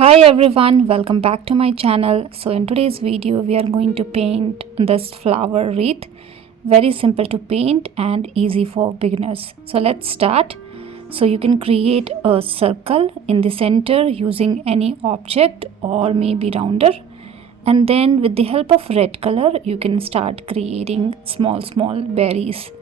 Hi everyone, welcome back to my channel. So in today's video we are going to paint this flower wreath. Very simple to paint and easy for beginners. So let's start. So you can create a circle in the center using any object or maybe rounder, and then with the help of red color you can start creating small berries.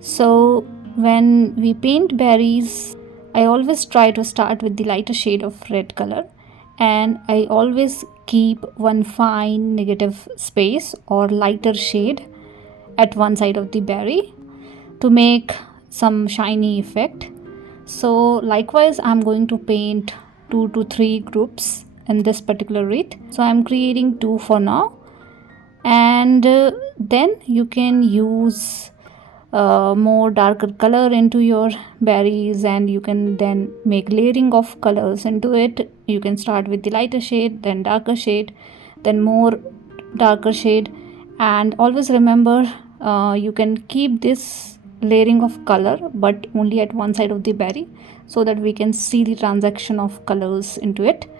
So when we paint berries, I always try to start with the lighter shade of red color, and I always keep one fine negative space or lighter shade at one side of the berry to make some shiny effect. So likewise I'm going to paint 2 to 3 groups in this particular wreath. So I'm creating 2 for now, and then you can use more darker color into your berries, and you can then make layering of colors into it. You can start with the lighter shade, then darker shade, then more darker shade, and always remember you can keep this layering of color but only at one side of the berry so that we can see the transaction of colors into it.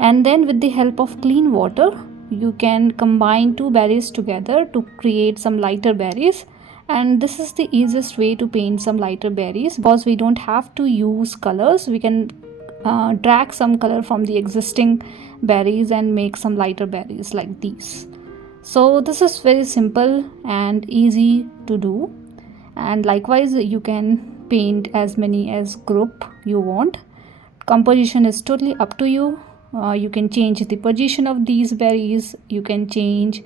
And then with the help of clean water you can combine 2 berries together to create some lighter berries. And this is the easiest way to paint some lighter berries because we don't have to use colors. We can drag some color from the existing berries and make some lighter berries like these. So this is very simple and easy to do, and likewise you can paint as many as group you want. Composition is totally up to you. You can change the position of these berries, you can change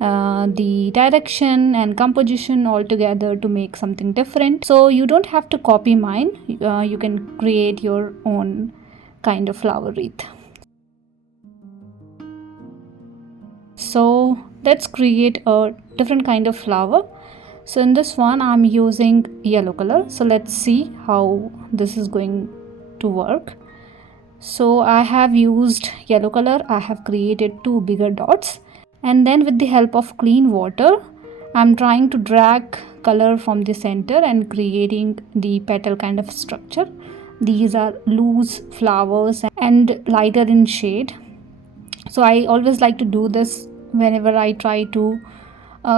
the direction and composition altogether to make something different. So you don't have to copy mine. You can create your own kind of flower wreath. So let's create a different kind of flower. So in this one I'm using yellow color. So let's see how this is going to work. So I have used yellow color. I have created 2 bigger dots, and then with the help of clean water I'm trying to drag color from the center and creating the petal kind of structure. These are loose flowers and lighter in shade. So I always like to do this whenever I try to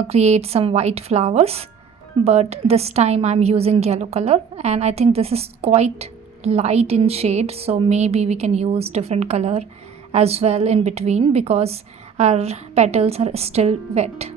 create some white flowers, but this time I'm using yellow color, and I think this is quite light in shade, so maybe we can use different color as well in between because our petals are still wet.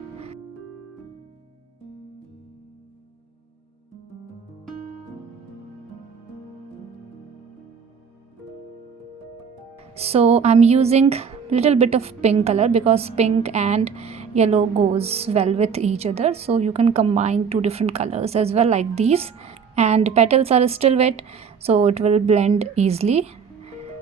So I'm using little bit of pink color because pink and yellow goes well with each other, so you can combine 2 different colors as well like these. And petals are still wet, so it will blend easily.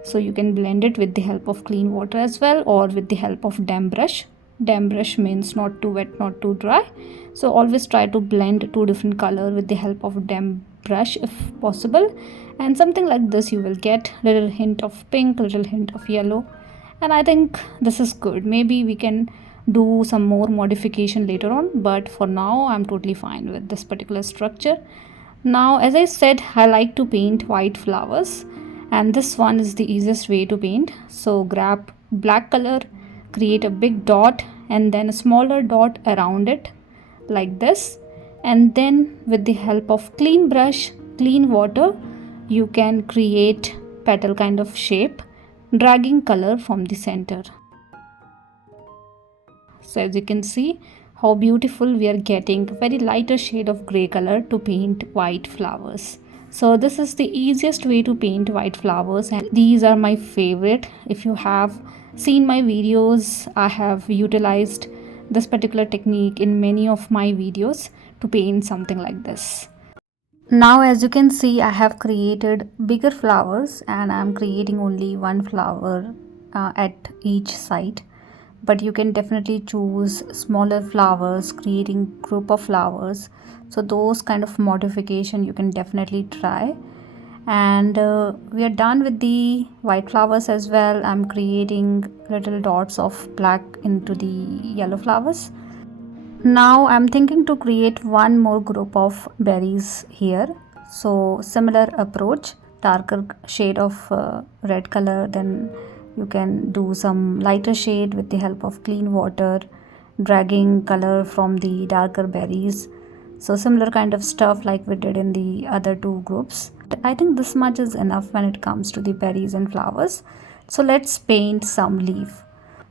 So you can blend it with the help of clean water as well, or with the help of damp brush. Damp brush means not too wet, not too dry. So always try to blend 2 different color with the help of damp brush if possible. And something like this you will get little hint of pink, little hint of yellow, and I think this is good. Maybe we can do some more modification later on, but for now I'm totally fine with this particular structure. Now, as I said, I like to paint white flowers, and this one is the easiest way to paint. So grab black color, create a big dot and then a smaller dot around it like this, and then with the help of clean brush, clean water, you can create petal kind of shape, dragging color from the center. So as you can see how beautiful we are getting very lighter shade of gray color to paint white flowers. So this is the easiest way to paint white flowers, and these are my favorite. If you have seen my videos, I have utilized this particular technique in many of my videos to paint something like this. Now as you can see I have created bigger flowers, and I am creating only 1 flower at each side, but you can definitely choose smaller flowers, creating group of flowers. So those kind of modification you can definitely try. And we are done with the white flowers as well. I'm creating little dots of black into the yellow flowers. Now I'm thinking to create 1 more group of berries here. So similar approach, darker shade of red color, then You can do some lighter shade with the help of clean water, dragging color from the darker berries. So similar kind of stuff like we did in the other two groups. I think this much is enough when it comes to the berries and flowers. So let's paint some leaf.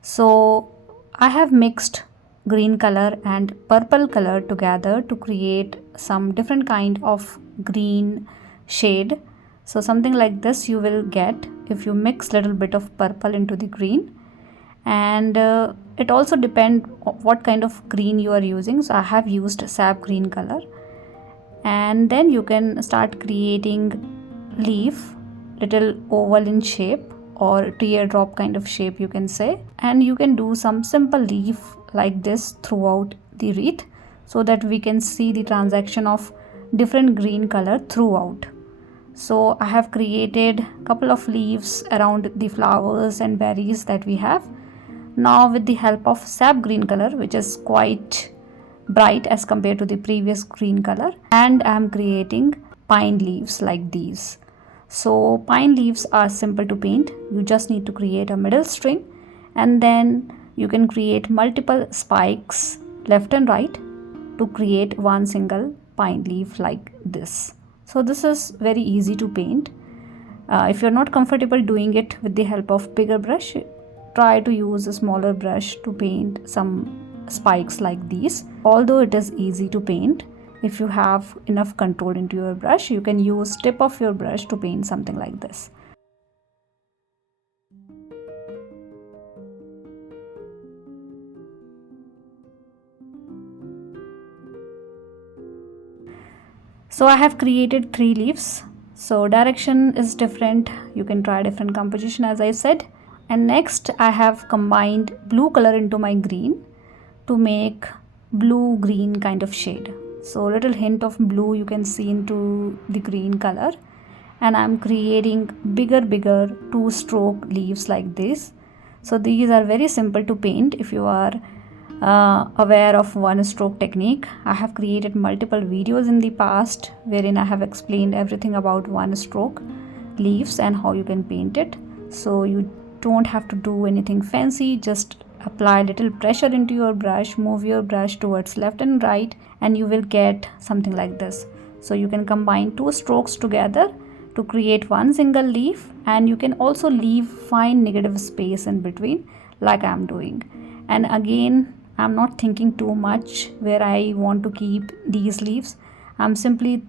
So I have mixed green color and purple color together to create some different kind of green shade. So something like this you will get if you mix little bit of purple into the green. And it also depends what kind of green you are using. So I have used sap green color. And then you can start creating leaf, little oval in shape or teardrop kind of shape you can say, and you can do some simple leaf like this throughout the wreath so that we can see the transaction of different green color throughout. So I have created couple of leaves around the flowers and berries that we have. Now with the help of sap green color, which is quite bright as compared to the previous green color, and I am creating pine leaves like these. So pine leaves are simple to paint. You just need to create a middle string, and then you can create multiple spikes left and right to create one single pine leaf like this. So this is very easy to paint. If you're not comfortable doing it with the help of bigger brush, try to use a smaller brush to paint some spikes like these. Although it is easy to paint, if you have enough control into your brush, you can use tip of your brush to paint something like this. So I have created 3 leaves. So direction is different. You can try different composition as I said. And next I have combined blue color into my green to make blue green kind of shade. So little hint of blue you can see into the green color, and I'm creating bigger 2-stroke leaves like this. So these are very simple to paint if you are aware of one stroke technique. I have created multiple videos in the past wherein I have explained everything about one stroke leaves and how you can paint it. So you don't have to do anything fancy, just apply little pressure into your brush, move your brush towards left and right, and you will get something like this. So you can combine 2 strokes together to create one single leaf, and you can also leave fine negative space in between like I'm doing. And again, I'm not thinking too much where I want to keep these leaves. I'm simply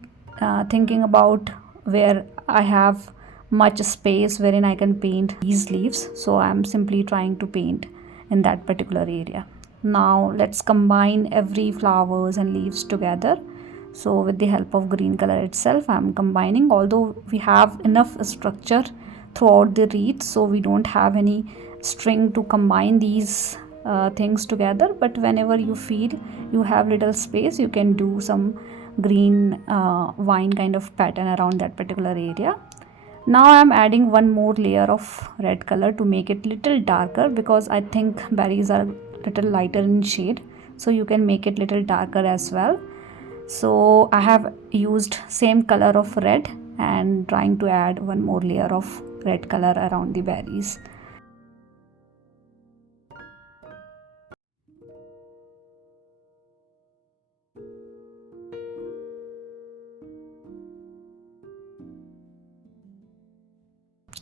thinking about where I have much space wherein I can paint these leaves. So I'm simply trying to paint in that particular area. Now let's combine every flowers and leaves together. So with the help of green color itself, I'm combining, although we have enough structure throughout the wreath, so we don't have any string to combine these things together. But whenever you feel you have little space, you can do some green vine kind of pattern around that particular area. Now I am adding one more layer of red color to make it little darker, because I think berries are little lighter in shade, so you can make it little darker as well. So I have used same color of red and trying to add one more layer of red color around the berries.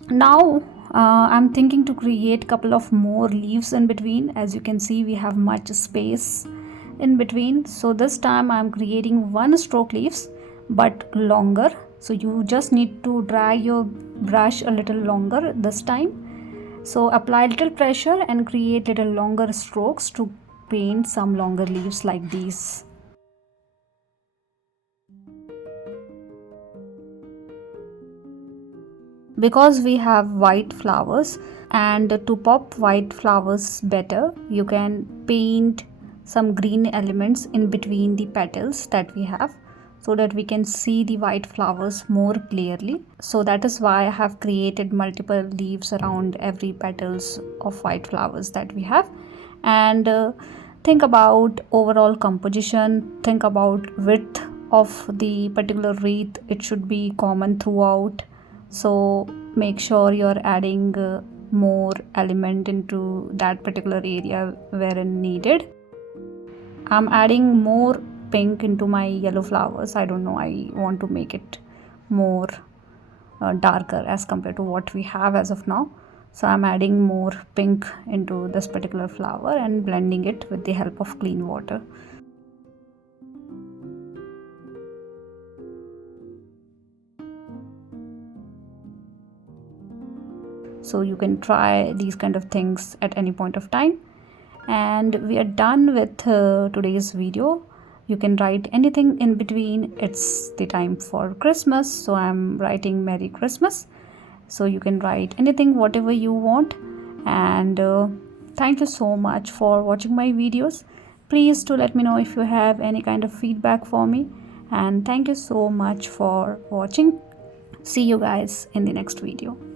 Now I'm thinking to create couple of more leaves in between. As you can see, we have much space in between. So this time I'm creating 1-stroke leaves but longer. So you just need to drag your brush a little longer this time. So apply little pressure and create little longer strokes to paint some longer leaves like these. Because we have white flowers, and to pop white flowers better, you can paint some green elements in between the petals that we have, so that we can see the white flowers more clearly. So that is why I have created multiple leaves around every petals of white flowers that we have. And think about overall composition, think about width of the particular wreath. It should be common throughout. So make sure you're adding more element into that particular area wherein needed. I'm adding more pink into my yellow flowers. I don't know, I want to make it more darker as compared to what we have as of now. So I'm adding more pink into this particular flower and blending it with the help of clean water. So you can try these kind of things at any point of time. And we are done with today's video. You can write anything in between. It's the time for Christmas, so I'm writing Merry Christmas. So you can write anything, whatever you want. And thank you so much for watching my videos. Please do let me know if you have any kind of feedback for me. And thank you so much for watching. See you guys in the next video.